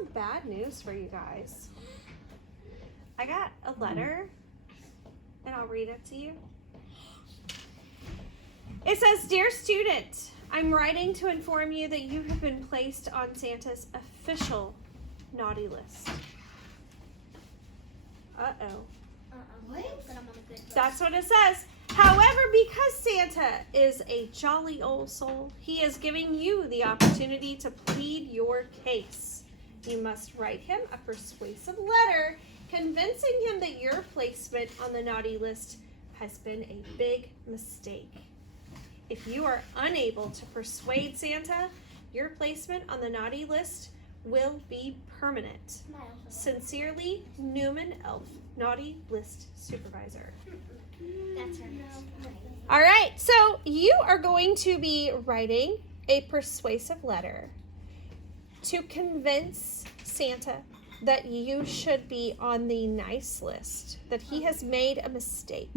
some bad news for you guys. I got a letter, and I'll read it to you. It says, "Dear student, I'm writing to inform you that you have been placed on Santa's official naughty list." Uh-oh. What? But I'm on a good list. That's what it says. However, because Santa is a jolly old soul, he is giving you the opportunity to plead your case. You must write him a persuasive letter convincing him that your placement on the naughty list has been a big mistake. If you are unable to persuade Santa, your placement on the naughty list will be permanent. Sincerely, Newman Elf, Naughty List Supervisor. That's her. All right, so you are going to be writing a persuasive letter to convince Santa that you should be on the nice list, that he has made a mistake.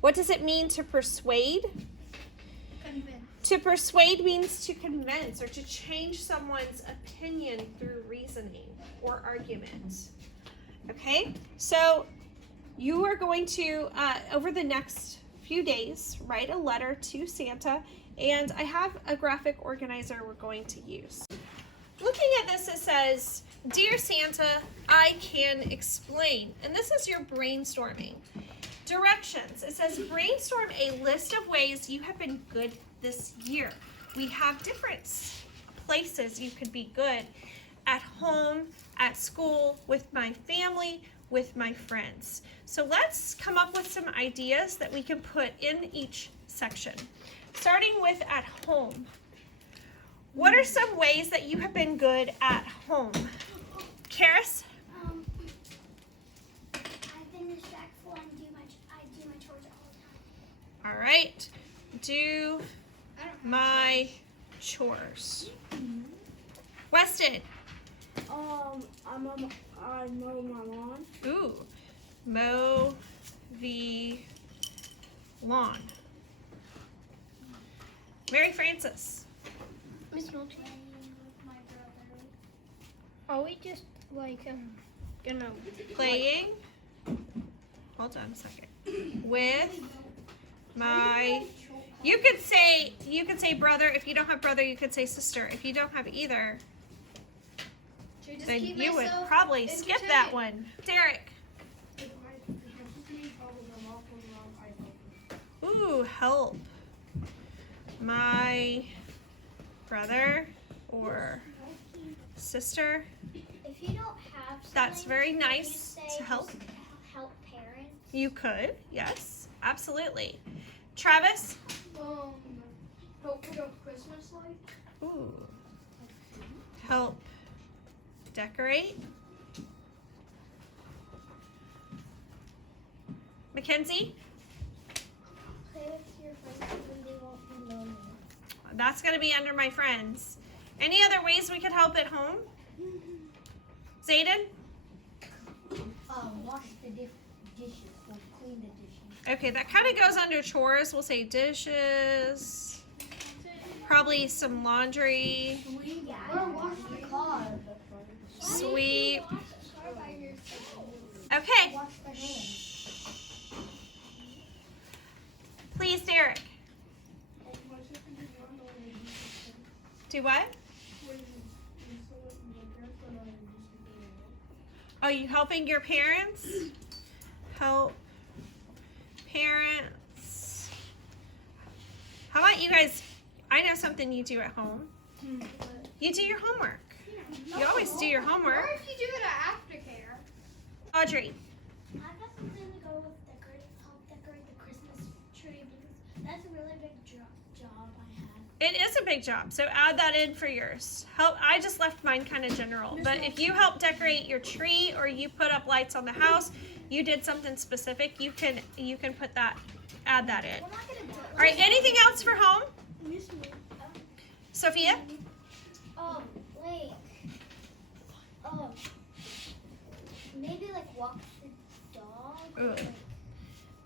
What does it mean to persuade? Convince. To persuade means to convince or to change someone's opinion through reasoning or argument. Okay, so you are going to, over the next few days, write a letter to Santa, and I have a graphic organizer we're going to use. Looking at this, it says, "Dear Santa, I can explain." And this is your brainstorming. Directions. It says, brainstorm a list of ways you have been good this year. We have different places you could be good. At home, at school, with my family, with my friends. So let's come up with some ideas that we can put in each section. Starting with at home. What are some ways that you have been good at home? Karis? I've been respectful and I do my chores all the time. All right. Do my chores. Weston? I mow my lawn. Ooh. Mow the lawn. Mary Frances? Miss Milton. With my brother. Are we just gonna Playing. Hold on a second. With my. You could say brother. If you don't have brother, you could say sister. If you don't have either, then you would probably skip that one. Derek. Ooh, help my brother or sister. If you don't have That's siblings, very can you nice say to help. just help parents. You could, yes, absolutely. Travis? Help put up Christmas lights. Ooh. Help decorate. Mackenzie? Play with your friends when they won't be lonely. That's going to be under my friends. Any other ways we could help at home? Zayden? Wash the dishes, or clean the dishes. Okay, that kind of goes under chores. We'll say dishes. Probably some laundry. Yeah. Or wash the car. Sweep. Wash the car by yourself. Okay. Wash the hands. Please, Derek. Do what? Are you helping your parents? Help parents. How about you guys? I know something you do at home. You do your homework. You always do your homework. Or if you do it at aftercare. Audrey. I've got something to go with help decorate the Christmas tree because that's a really big job I have. It is a big job, so add that in for yours. I just left mine kind of general, but if you help decorate your tree or you put up lights on the house, you did something specific, you can add that in. All right, anything else for home? Sophia? Like, maybe like walk the dog. Ooh.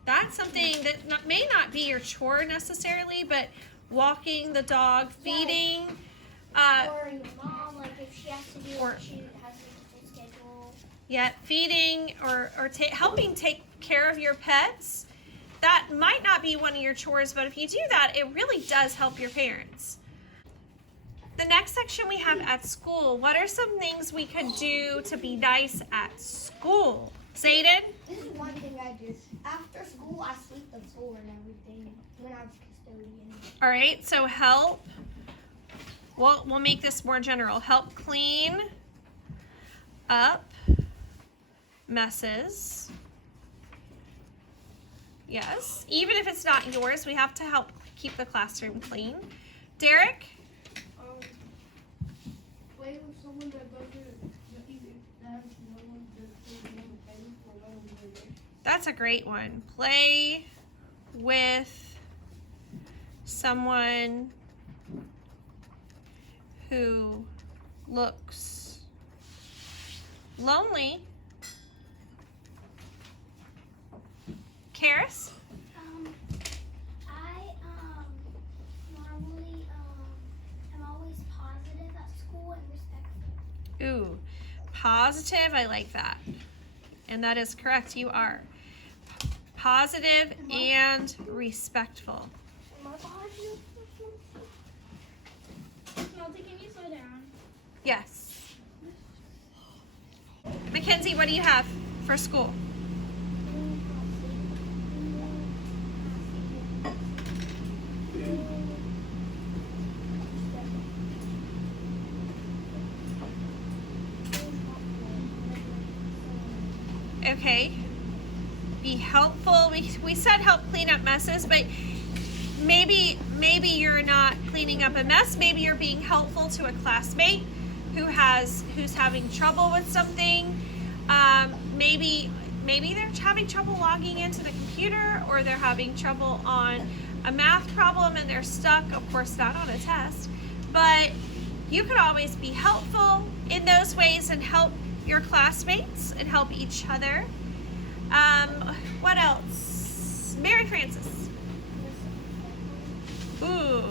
That's something that may not be your chore necessarily, but walking the dog, feeding. Or your mom, like if she has to do Or- she Yet feeding or helping take care of your pets, that might not be one of your chores, but if you do that, it really does help your parents. The next section we have at school. What are some things we could do to be nice at school? Zayden? This is one thing I do. After school, I sweep the floor and everything when I was custodian. All right, so help. We'll make this more general. Help clean up messes. Yes, even if it's not yours, we have to help keep the classroom clean. Derek? Play with someone that doesn't, that has no one that's on the pen or let them do it. That's a great one. Play with someone who looks lonely. Karis? I normally am always positive at school and respectful. Ooh, positive. I like that. And that is correct. You are positive and respectful. Am I positive? Malta, can you slow down? Yes. Mackenzie, what do you have for school? Okay. Be helpful. We said help clean up messes, but maybe you're not cleaning up a mess. Maybe you're being helpful to a classmate who's having trouble with something. Maybe they're having trouble logging into the computer, or they're having trouble on a math problem and they're stuck. Of course, not on a test, but you could always be helpful in those ways and help your classmates and help each other. What else? Mary Frances. Ooh,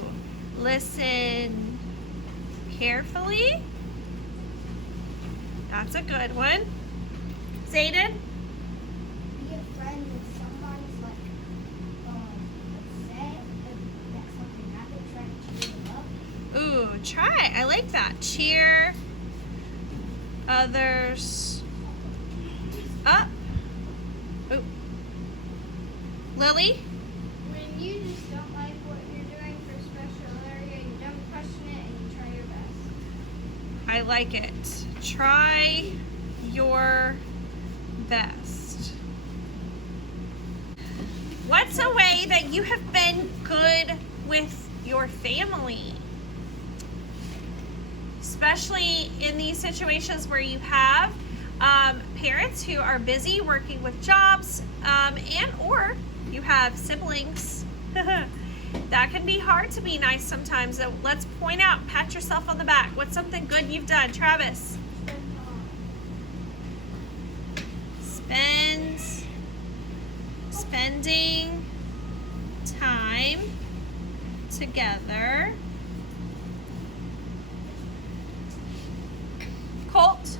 listen carefully. That's a good one. Zayden? Be a friend with somebody's upset that something happened, try to cheer them up. Ooh, try. I like that. Cheer others up. Ooh. Lily? When you just don't like what you're doing for a special area, you don't question it and you try your best. I like it. Try your best. What's a way that you have been good with your family? Especially in these situations where you have parents who are busy working with jobs and or you have siblings. That can be hard to be nice sometimes. So let's point out, pat yourself on the back. What's something good you've done? Travis? Spending time together. Colt?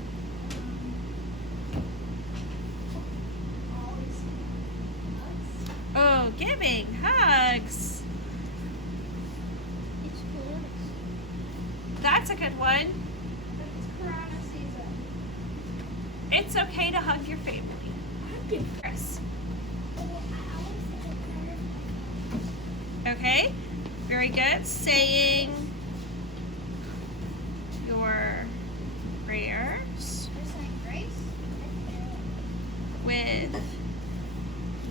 Oh, giving hugs. It's good. That's a good one. It's Corona season. It's okay to hug your family. Chris. Okay, very good. Saying your prayers with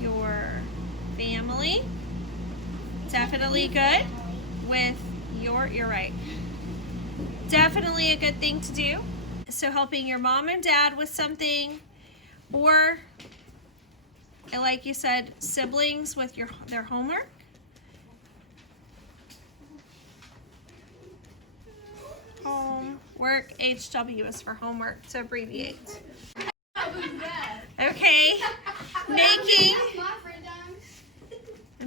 your family. Definitely good. With you're right. Definitely a good thing to do. So helping your mom and dad with something, or like you said, siblings with their homework. Homework, HW is for homework to abbreviate. Okay,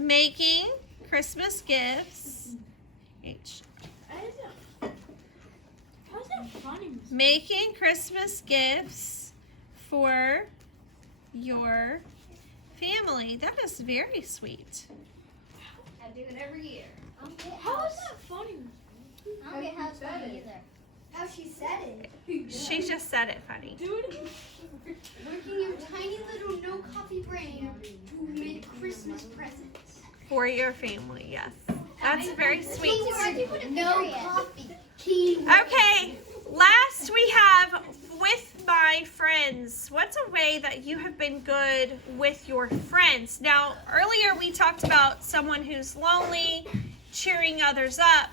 making Christmas gifts. How's that funny? Making Christmas gifts for your family. That is very sweet. I do it every year. How is that funny? I don't get how it's funny either. How she said it. She just said it funny. Working your tiny little no coffee brain to make Christmas presents. For your family, yes. That's very sweet. No coffee. Okay, last we have with my friends. What's a way that you have been good with your friends? Now, earlier we talked about someone who's lonely, cheering others up.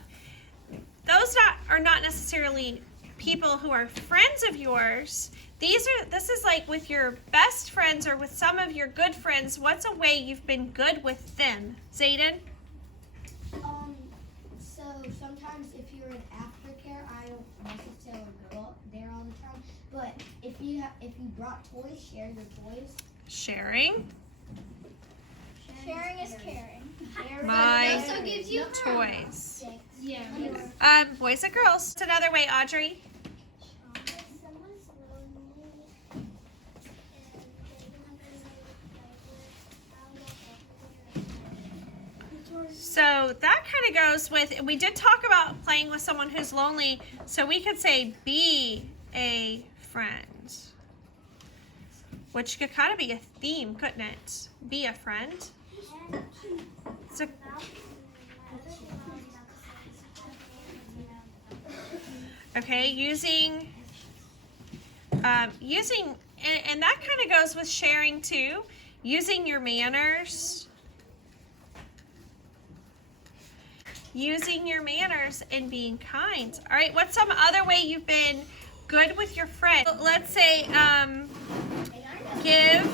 Those are not necessarily people who are friends of yours. This is like with your best friends or with some of your good friends. What's a way you've been good with them? Zayden? So sometimes if you're in aftercare, I don't necessarily go there all the time. But if you brought toys, share your toys. Sharing Sharing is caring. my It also gives you toys. Yeah. Boys and girls. It's another way, Audrey. If someone's lonely and they don't have anyone to So that kind of goes with, we did talk about playing with someone who's lonely, so we could say be a friend, which could kind of be a theme, couldn't it? Be a friend. So, okay, using, and that kind of goes with sharing too, using your manners. Using your manners and being kind. All right, what's some other way you've been good with your friend? Let's say, give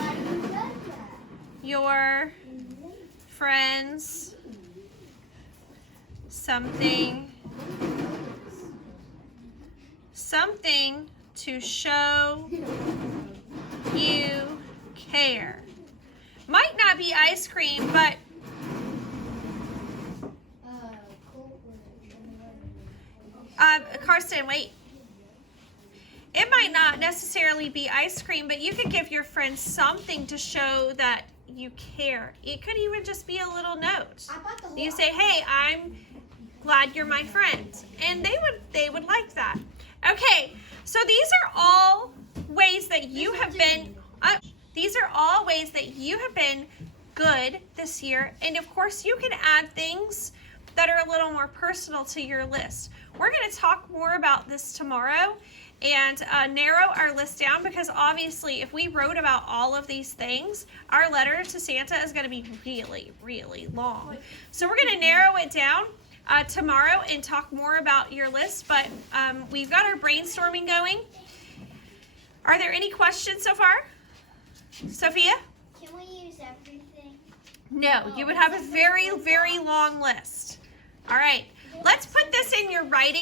your friends something to show you care. Might not be ice cream, but Karsten, wait. It might not necessarily be ice cream, but you could give your friends something to show that you care. It could even just be a little note. You say, "Hey, I'm glad you're my friend," and they would like that. Okay, so these are all ways that you have been. These are all ways that you have been good this year, and of course, you can add things that are a little more personal to your list. We're going to talk more about this tomorrow and narrow our list down, because obviously if we wrote about all of these things, our letter to Santa is going to be really, really long. So we're going to narrow it down tomorrow and talk more about your list, but we've got our brainstorming going. Are there any questions so far? Sophia? Can we use everything? No, you would have a very, very long list. All right, let's put this in your writing.